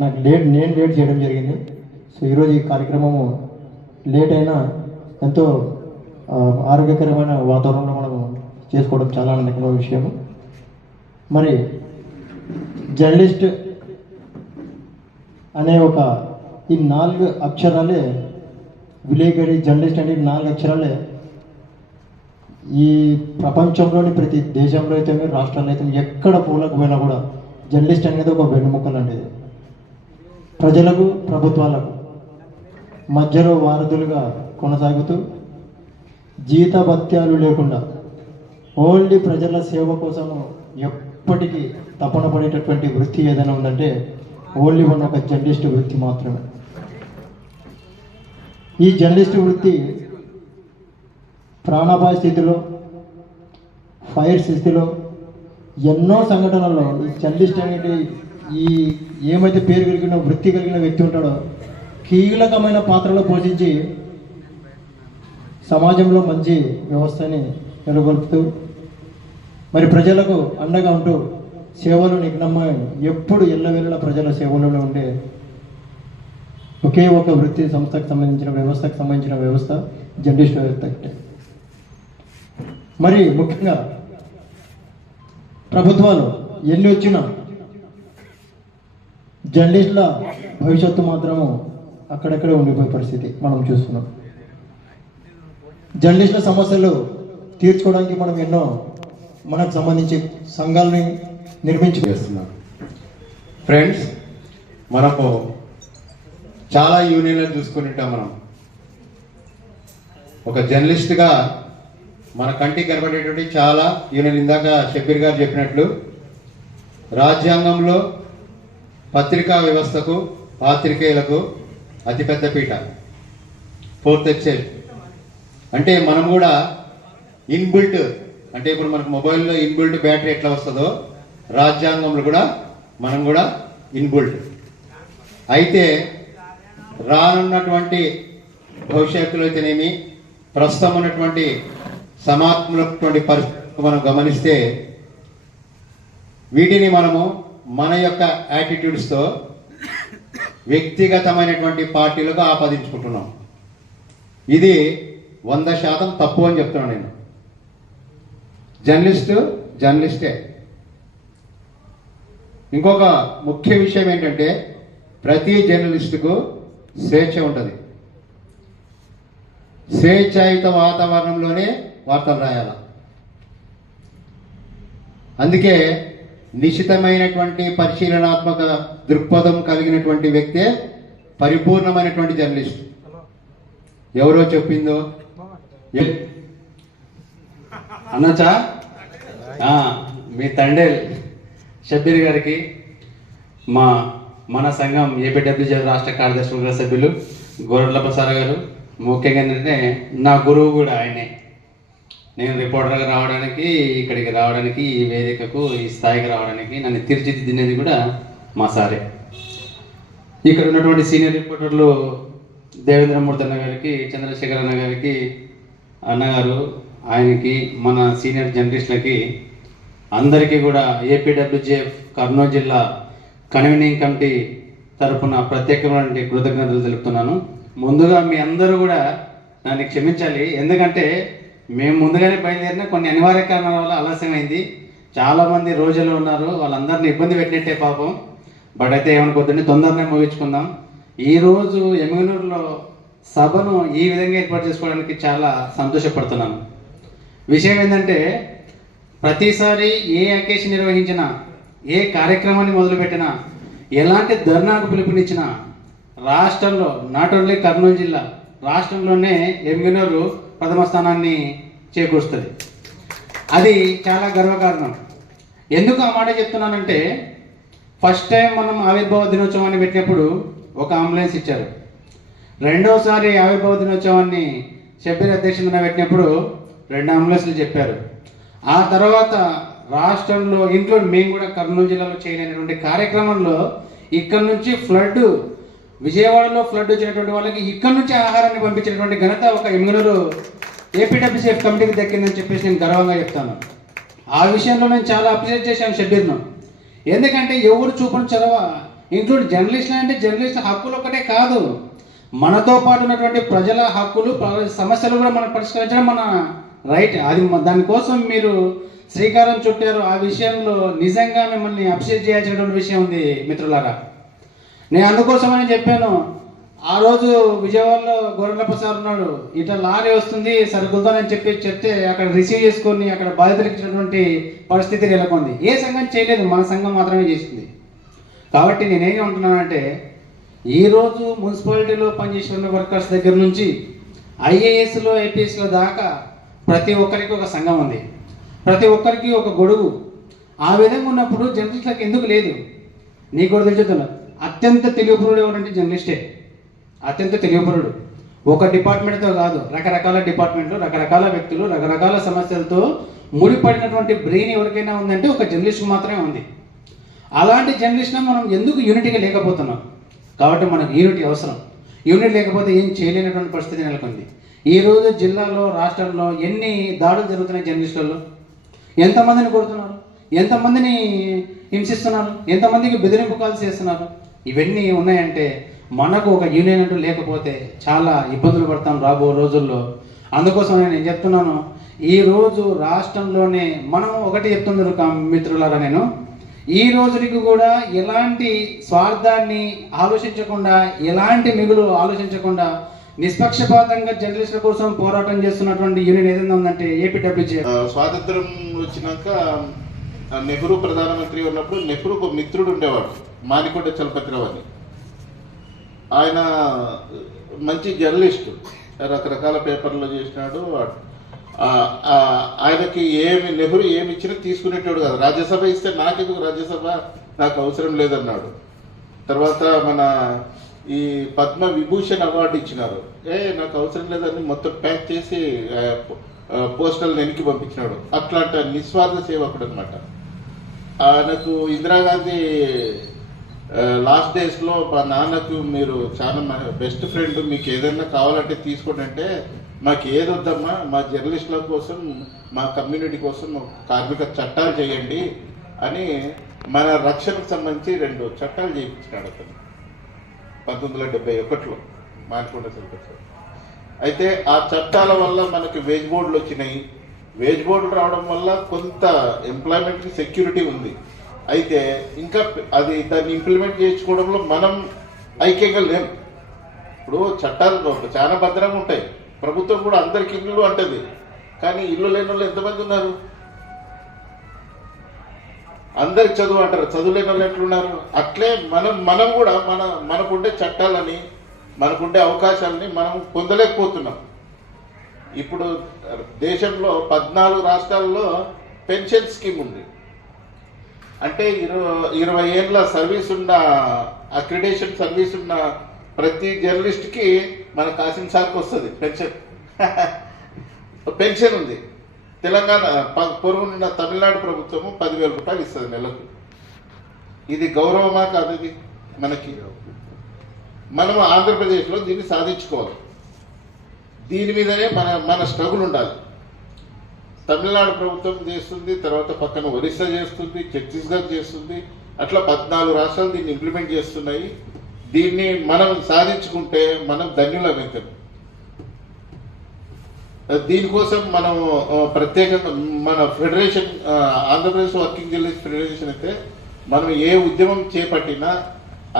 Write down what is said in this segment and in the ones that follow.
నాకు నేను లేట్ చేయడం జరిగింది. సో ఈరోజు ఈ కార్యక్రమము లేట్ అయినా ఎంతో ఆరోగ్యకరమైన వాతావరణంలో మనం చేసుకోవడం చాలా ఆనందకరమైన విషయము. మరి జర్నలిస్ట్ అనే ఈ 4 అక్షరాలే, విలేకరి జర్నలిస్ట్ అనే 4 అక్షరాలే ఈ ప్రపంచంలోని ప్రతి దేశంలో అయితే రాష్ట్రాల్లో అయితే ఎక్కడ పోలేకపోయినా కూడా జర్నలిస్ట్ అనేది ఒక వెన్నుముక్క లాంటిది. ప్రజలకు ప్రభుత్వాలకు మధ్యలో వారధులుగా కొనసాగుతూ జీతభత్యాలు లేకుండా ఓన్లీ ప్రజల సేవ కోసం ఎప్పటికీ తపన పడేటటువంటి వృత్తి ఏదైనా ఉందంటే ఓన్లీ ఒక జర్నలిస్ట్ వృత్తి మాత్రమే. ఈ జర్నలిస్ట్ వృత్తి ప్రాణాపాయ స్థితిలో, ఫైర్ స్థితిలో ఎన్నో సంఘటనల్లో ఈ జర్నలిస్ట్ అనేది ఈ ఏమైతే పేరు కలిగిన వృత్తి కలిగిన వ్యక్తి ఉంటాడో కీలకమైన పాత్రలో పోషించి సమాజంలో మంచి వ్యవస్థని నెలకొల్పుతూ మరి ప్రజలకు అండగా ఉంటూ సేవలు నిఘ్నమై ఎప్పుడు ఎల్లవేళలా ప్రజల సేవలోనే ఉండే ఒకే ఒక వృత్తి వ్యవస్థకు సంబంధించిన వ్యవస్థ జర్నలిస్ట్ వ్యవస్థ. మరి ముఖ్యంగా ప్రభుత్వాలు ఎన్ని వచ్చినా జర్నలిస్టుల భవిష్యత్తు మాత్రము అక్కడక్కడే ఉండిపోయే పరిస్థితి మనం చూస్తున్నాం. జర్నలిస్టుల సమస్యలు తీర్చుకోవడానికి మనం ఎన్నో మనకు సంబంధించి సంఘాలని నిర్మించి చేస్తున్నాం. ఫ్రెండ్స్, మనకు చాలా యూనియన్లను చూసుకుంటాం. మనం ఒక జర్నలిస్ట్గా మన కంటికి కనబడేటువంటి చాలా యూనియన్, ఇందాక షబ్బీర్ గారు చెప్పినట్లు రాజ్యాంగంలో పత్రికా వ్యవస్థకు, పాత్రికేయులకు అతిపెద్ద పీట, 4th ఎక్సైజ్. అంటే మనం కూడా ఇన్బిల్ట్, అంటే ఇప్పుడు మనకు మొబైల్లో ఇన్బిల్ట్ బ్యాటరీ ఎట్లా వస్తుందో రాజ్యాంగంలో కూడా మనం కూడా ఇన్బిల్ట్. అయితే రానున్నటువంటి భవిష్యత్తులో అయితేనేమి, ప్రస్తుతం ఉన్నటువంటి సమాజంలో పరిస్థితులు మనం గమనిస్తే వీటిని మనము మన యొక్క యాటిట్యూడ్స్తో వ్యక్తిగతమైనటువంటి పార్టీలకు ఆపాదించుకుంటున్నాం. ఇది 100% తప్పు అని చెప్తున్నాను నేను. జర్నలిస్టే. ఇంకొక ముఖ్య విషయం ఏంటంటే ప్రతి జర్నలిస్టుకు స్వేచ్ఛ ఉంటుంది. స్వేచ్ఛాయుత వాతావరణంలోనే వార్తలు రాయాల. అందుకే నిశితమైనటువంటి పరిశీలనాత్మక దృక్పథం కలిగినటువంటి వ్యక్తే పరిపూర్ణమైనటువంటి జర్నలిస్ట్. ఎవరో చెప్పిందో అనొచ్చా? మీ తండ్రి షబ్బీర్ గారికి మన సంఘం ఏపీడబ్ల్యూజే రాష్ట్ర కార్యదర్శి సభ్యులు గోరడ్ల ప్రసాద్ గారు, ముఖ్యంగా ఏంటంటే నా గురువు కూడా ఆయనే. నేను రిపోర్టర్గా రావడానికి, ఇక్కడికి రావడానికి, ఈ వేదికకు, ఈ స్థాయికి రావడానికి నన్ను తీర్చిదిద్దినది కూడా మా సారే. ఇక్కడ ఉన్నటువంటి సీనియర్ రిపోర్టర్లు దేవేంద్రమూర్తి అన్న గారికి, చంద్రశేఖర్ అన్న గారికి, అన్నగారు, ఆయనకి, మన సీనియర్ జర్నలిస్టులకి అందరికీ కూడా ఏపీడబ్ల్యూజేఎఫ్ కర్నూలు జిల్లా కన్వీనింగ్ కమిటీ తరఫున ప్రత్యేకమైన కృతజ్ఞతలు తెలుపుతున్నాను. ముందుగా మీ అందరూ కూడా నన్ను క్షమించాలి. ఎందుకంటే మేము ముందుగానే బయలుదేరిన కొన్ని అనివార్య కారణాల వల్ల ఆలస్యమైంది. చాలామంది రోజులు ఉన్నారు, వాళ్ళందరినీ ఇబ్బంది పెట్టినట్టే పాపం. బట్ అయితే ఏమనుకోద్దండి, తొందరనే ముగించుకుందాం. ఈరోజు ఎమ్మిగనూరులో సభను ఈ విధంగా ఏర్పాటు చేసుకోవడానికి చాలా సంతోషపడుతున్నాను. విషయం ఏంటంటే ప్రతిసారి ఏ అకేషన్ నిర్వహించినా, ఏ కార్యక్రమాన్ని మొదలుపెట్టినా, ఎలాంటి ధర్నాకు పిలుపునిచ్చినా రాష్ట్రంలో, నాట్ ఓన్లీ కర్నూలు జిల్లా, రాష్ట్రంలోనే ఎమ్మిగనూరు ప్రథమ స్థానాన్ని చేకూరుస్తుంది. అది చాలా గర్వకారణం. ఎందుకు ఆ మాట చెప్తున్నానంటే ఫస్ట్ టైం మనం ఆవిర్భావ దినోత్సవాన్ని పెట్టినప్పుడు ఒక అంబులెన్స్ ఇచ్చారు. రెండవసారి ఆవిర్భావ దినోత్సవాన్ని షబ్బీర్ అధ్యక్షతన పెట్టినప్పుడు 2 అంబులెన్స్లు చెప్పారు. ఆ తర్వాత రాష్ట్రంలో ఇంక్లూడ్ మేము కూడా కర్నూలు జిల్లాలో చేయలేనటువంటి కార్యక్రమంలో ఇక్కడ నుంచి ఫ్లడ్, విజయవాడలో ఫ్లడ్ వచ్చినటువంటి వాళ్ళకి ఇక్కడ నుంచి ఆహారాన్ని పంపించినటువంటి ఘనత ఒక ఎమ్మిగనూరు ఏపీడబ్ల్యూజేఎఫ్ కమిటీకి దక్కిందని చెప్పేసి నేను గర్వంగా చెప్తాను. ఆ విషయంలో నేను చాలా అప్రిషియేట్ చేశాను షబ్బీర్ను. ఎందుకంటే ఎవరు చూపని చదవ ఇంక్లూడ్ జర్నలిస్టులు అంటే జర్నలిస్ట్ హక్కులు ఒకటే కాదు, మనతో పాటు ఉన్నటువంటి ప్రజల హక్కులు సమస్యలు కూడా మనం పరిష్కరించడం మన రైట్. అది దానికోసం మీరు శ్రీకారం చుట్టారు. ఆ విషయంలో నిజంగా మిమ్మల్ని అప్రిషియేట్ చేయాల్సినటువంటి విషయం ఉంది మిత్రులారా. నేను అందుకోసమని చెప్పాను, ఆ రోజు విజయవాడలో గొర్రెలప్ప సార్ ఉన్నాడు, ఇట్లా లారీ వస్తుంది సరుకులతో అని చెప్తే అక్కడ రిసీవ్ చేసుకొని అక్కడ బాధితులకు ఇచ్చినటువంటి పరిస్థితి నెలకొంది. ఏ సంఘం చేయలేదు, మన సంఘం మాత్రమే చేసింది. కాబట్టి నేనేమంటున్నానంటే, ఈరోజు మున్సిపాలిటీలో పనిచేసిన వర్కర్స్ దగ్గర నుంచి ఐఏఎస్లో ఐపీఎస్లో దాకా ప్రతి ఒక్కరికి ఒక సంఘం ఉంది, ప్రతి ఒక్కరికి ఒక గొడుగు. ఆ విధంగా ఉన్నప్పుడు జర్నలిస్టులకు ఎందుకు లేదు? నీకు కూడా తెలుసుతున్నా, అత్యంత తెలివిపరుడు ఎవరంటే జర్నలిస్టే. అత్యంత తెలివిపరుడు ఒక డిపార్ట్మెంట్తో కాదు, రకరకాల డిపార్ట్మెంట్లు, రకరకాల వ్యక్తులు, రకరకాల సమస్యలతో ముడిపడినటువంటి బ్రెయిన్ ఎవరికైనా ఉందంటే ఒక జర్నలిస్ట్ మాత్రమే ఉంది. అలాంటి జర్నలిస్ట్ని మనం ఎందుకు యూనిటీగా లేకపోతున్నాం? కాబట్టి మనకు యూనిటీ అవసరం. యూనిట్ లేకపోతే ఏం చేయలేనటువంటి పరిస్థితి నెలకొంది. ఈరోజు జిల్లాలో, రాష్ట్రంలో ఎన్ని దాడులు జరుగుతున్నాయి జర్నలిస్టులలో? ఎంతమందిని కొడుతున్నారు, ఎంతమందిని హింసిస్తున్నారు, ఎంతమందికి బెదిరింపు కాల్స్ చేస్తున్నారు? ఇవన్నీ ఉన్నాయంటే మనకు ఒక యూనియన్ అంటూ లేకపోతే చాలా ఇబ్బందులు పడతాం రాబో రోజుల్లో. అందుకోసం నేను చెప్తున్నాను, ఈరోజు రాష్ట్రంలోనే మనం ఒకటి చెప్తున్నారు మిత్రులారా, నేను ఈ రోజుకి కూడా ఎలాంటి స్వార్థాన్ని ఆలోచించకుండా, ఎలాంటి మిగులు ఆలోచించకుండా నిష్పక్షపాతంగా జర్నలిస్టుల కోసం పోరాటం చేస్తున్నటువంటి యూనియన్ ఏదైనా ఉందంటే ఏపీడబ్ల్యూజే. స్వాతంత్రం వచ్చినాక నెహ్రూ ప్రధానమంత్రి ఉన్నప్పుడు నెహ్రూకు మిత్రుడు ఉండేవాడు, మానికొండ చలపతిరావు అని. ఆయన మంచి జర్నలిస్టు, రకరకాల పేపర్లో చేసినాడు. ఆయనకి నెహ్రూ ఏమి ఇచ్చినా తీసుకునేటోడు కాదు. రాజ్యసభ ఇస్తే నాకెందుకు రాజ్యసభ, నాకు అవసరం లేదన్నాడు. తర్వాత మన ఈ పద్మ విభూషణ్ అవార్డు ఇచ్చినారు, నాకు అవసరం లేదని మొత్తం ప్యాక్ చేసి పోస్టల్ వెనక్కి పంపించినాడు. అట్లాంటి నిస్వార్థ సేవకుడు అనమాట. ఆయనకు ఇందిరాగాంధీ లాస్ట్ డేస్లో మా నాన్నకు, మీరు చాలా బెస్ట్ ఫ్రెండ్, మీకు ఏదైనా కావాలంటే తీసుకోండి అంటే, మాకు ఏది వద్దమ్మా, మా జర్నలిస్టుల కోసం, మా కమ్యూనిటీ కోసం కార్మిక చట్టాలు చేయండి అని మన రక్షణకు సంబంధించి 2 చట్టాలు చేయించినాడు అతను 1971లో మానికొండ చలపతి. అయితే ఆ చట్టాల వల్ల మనకి వేజ్ బోర్డులు వచ్చినాయి. వేజ్ బోర్డులు రావడం వల్ల కొంత ఎంప్లాయ్మెంట్కి సెక్యూరిటీ ఉంది. అయితే ఇంకా దాన్ని ఇంప్లిమెంట్ చేసుకోవడంలో మనం ఐక్యంగా లేం. ఇప్పుడు చట్టాలు చాలా భద్రంగా ఉంటాయి, ప్రభుత్వం కూడా అందరికి ఇల్లు అంటది, కానీ ఇల్లు లేని వాళ్ళు ఎంతమంది ఉన్నారు? అందరికి చదువు అంటారు, చదువు లేని వాళ్ళు ఎట్లున్నారు? అట్లే మనం కూడా మనకుండే చట్టాలని, మనకుండే అవకాశాలని మనం పొందలేకపోతున్నాం. ఇప్పుడు దేశంలో 14 రాష్ట్రాల్లో పెన్షన్ స్కీమ్ ఉంది. అంటే 20 ఏళ్ళ సర్వీస్ ఉన్న, అక్రిడేషన్ సర్వీస్ ఉన్న ప్రతి జర్నలిస్ట్కి మన కాసిం సార్కి వస్తుంది పెన్షన్. పెన్షన్ ఉంది. తెలంగాణ పొరుగున్న తమిళనాడు ప్రభుత్వము 10,000 రూపాయలు ఇస్తుంది నెలకు. ఇది గౌరవమా కాదు? ఇది మనకి, మనం ఆంధ్రప్రదేశ్లో దీన్ని సాధించుకోవాలి. దీని మీదనే మన స్ట్రగుల్ ఉండాలి. తమిళనాడు ప్రభుత్వం చేస్తుంది, తర్వాత పక్కన ఒరిస్సా చేస్తుంది, ఛత్తీస్గఢ్ చేస్తుంది, అట్లా 14 రాష్ట్రాలు దీన్ని ఇంప్లిమెంట్ చేస్తున్నాయి. దీన్ని మనం సాధించుకుంటే మనం ధన్యులమవుతాం. దీనికోసం మనం ప్రత్యేకంగా మన federation, Andhra Pradesh working journalist federation అయితే, మనం ఏ ఉద్యమం చేపట్టినా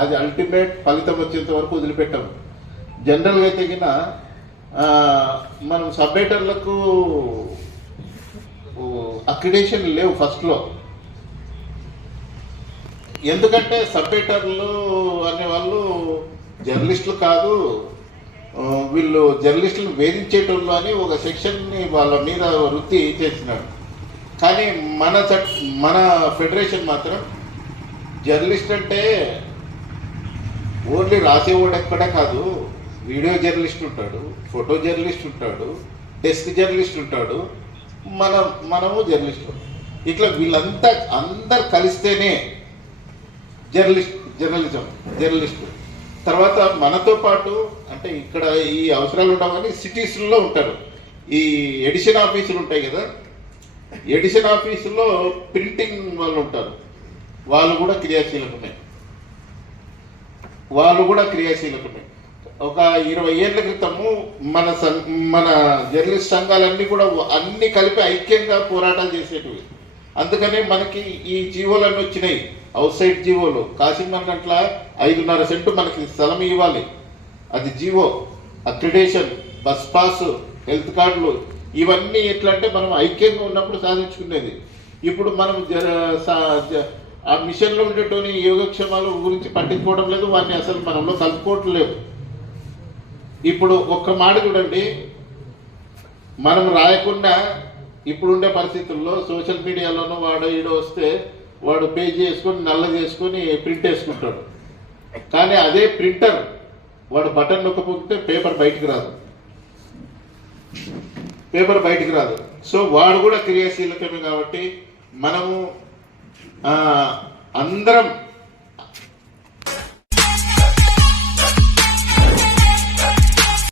అది అల్టిమేట్ ఫలితం వచ్చేంత వరకు వదిలిపెట్టాము. జనరల్గా అయితే మనం సబ్ఎడిటర్లకు అక్రిడేషన్ లేవు ఫస్ట్లో. ఎందుకంటే సబ్ఎడిటర్లు అనేవాళ్ళు జర్నలిస్టులు కాదు, వీళ్ళు జర్నలిస్టులను వేధించేటోళ్ళు అని ఒక సెక్షన్ని వాళ్ళ మీద వృత్తి చేసినాడు. కానీ మన ఫెడరేషన్ మాత్రం జర్నలిస్ట్ అంటే ఓన్లీ రాసేవాడు ఎక్కడ కాదు, వీడియో జర్నలిస్ట్ ఉంటాడు, ఫోటో జర్నలిస్ట్ ఉంటాడు, డెస్క్ జర్నలిస్ట్ ఉంటాడు, మనము జర్నలిస్టు. ఇట్లా అందరు కలిస్తేనే జర్నలిస్టు. తర్వాత మనతో పాటు అంటే ఇక్కడ ఈ అవసరాలు ఉండవని సిటీస్లో ఉంటారు. ఈ ఎడిషన్ ఆఫీసులు ఉంటాయి కదా, ఎడిషన్ ఆఫీసులో ప్రింటింగ్ వాళ్ళు ఉంటారు, వాళ్ళు కూడా క్రియాశీలకమే. వాళ్ళు కూడా క్రియాశీలకమే. ఒక 20 ఏళ్ల క్రితము మన జర్నలిస్ట్ సంఘాలన్నీ కూడా అన్ని కలిపి ఐక్యంగా పోరాటాలు చేసేటివి. అందుకనే మనకి ఈ జీవోలన్నీ వచ్చినాయి, అవుట్ సైడ్ జీవోలు. కాసిమన్ గంట్ల 5.5 సెంటు మనకి స్థలం ఇవ్వాలి, అది GO. Accreditation, bus pass, health కార్డులు, ఇవన్నీ ఎట్లా అంటే మనం ఐక్యంగా ఉన్నప్పుడు సాధించుకునేది. ఇప్పుడు మనం ఆ మిషన్లో ఉండేటోని యోగక్షేమాల గురించి పట్టించుకోవడం లేదు, వాటిని అసలు మనంలో కలుపుకోవటం లేదు. ఇప్పుడు ఒక్క మాట చూడండి, మనం రాయకుండా ఇప్పుడుండే పరిస్థితుల్లో సోషల్ మీడియాలోనూ వాడు ఈడో వస్తే వాడు పేజ్ చేసుకొని నల్ల చేసుకొని ప్రింట్ వేసుకుంటాడు. కానీ అదే ప్రింటర్ వాడు బటన్ నొక్కపోతే పేపర్ బయటికి రాదు. సో వాడు కూడా క్రియాశీలకమే. కాబట్టి మనము అందరం